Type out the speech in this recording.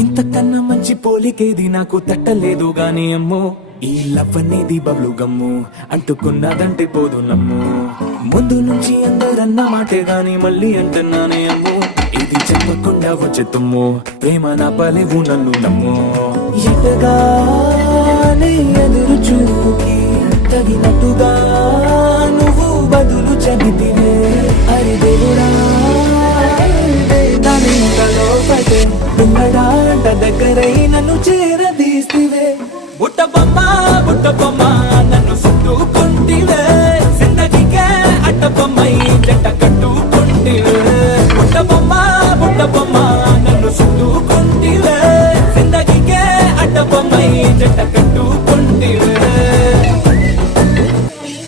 ఇంతకన్నా మంచి పోలికేది నాకు తట్టలేదు గాని అమ్మో, ఈ లవ్ అనేది బబ్లు గమ్ము, అంటుకున్నదంటే పోదు నమ్ము. ముందు నుంచి అందరన్న మాటే గాని మళ్ళీ అంటున్నానే అమ్ము, ఇది చెప్పకుండా వచ్చే తుమ్ము, ప్రేమ నా పలేవు నన్ను నమ్ము. ఎటగానే ఎదురు చూకి తగినట్టుగా నువ్వు బదులు చెబితివే, అరే దేవుడా నాలో పడే ఉన్నడాంట దగ్గరై నన్ను చేరదీస్తివే. బుట్ట బొమ్మ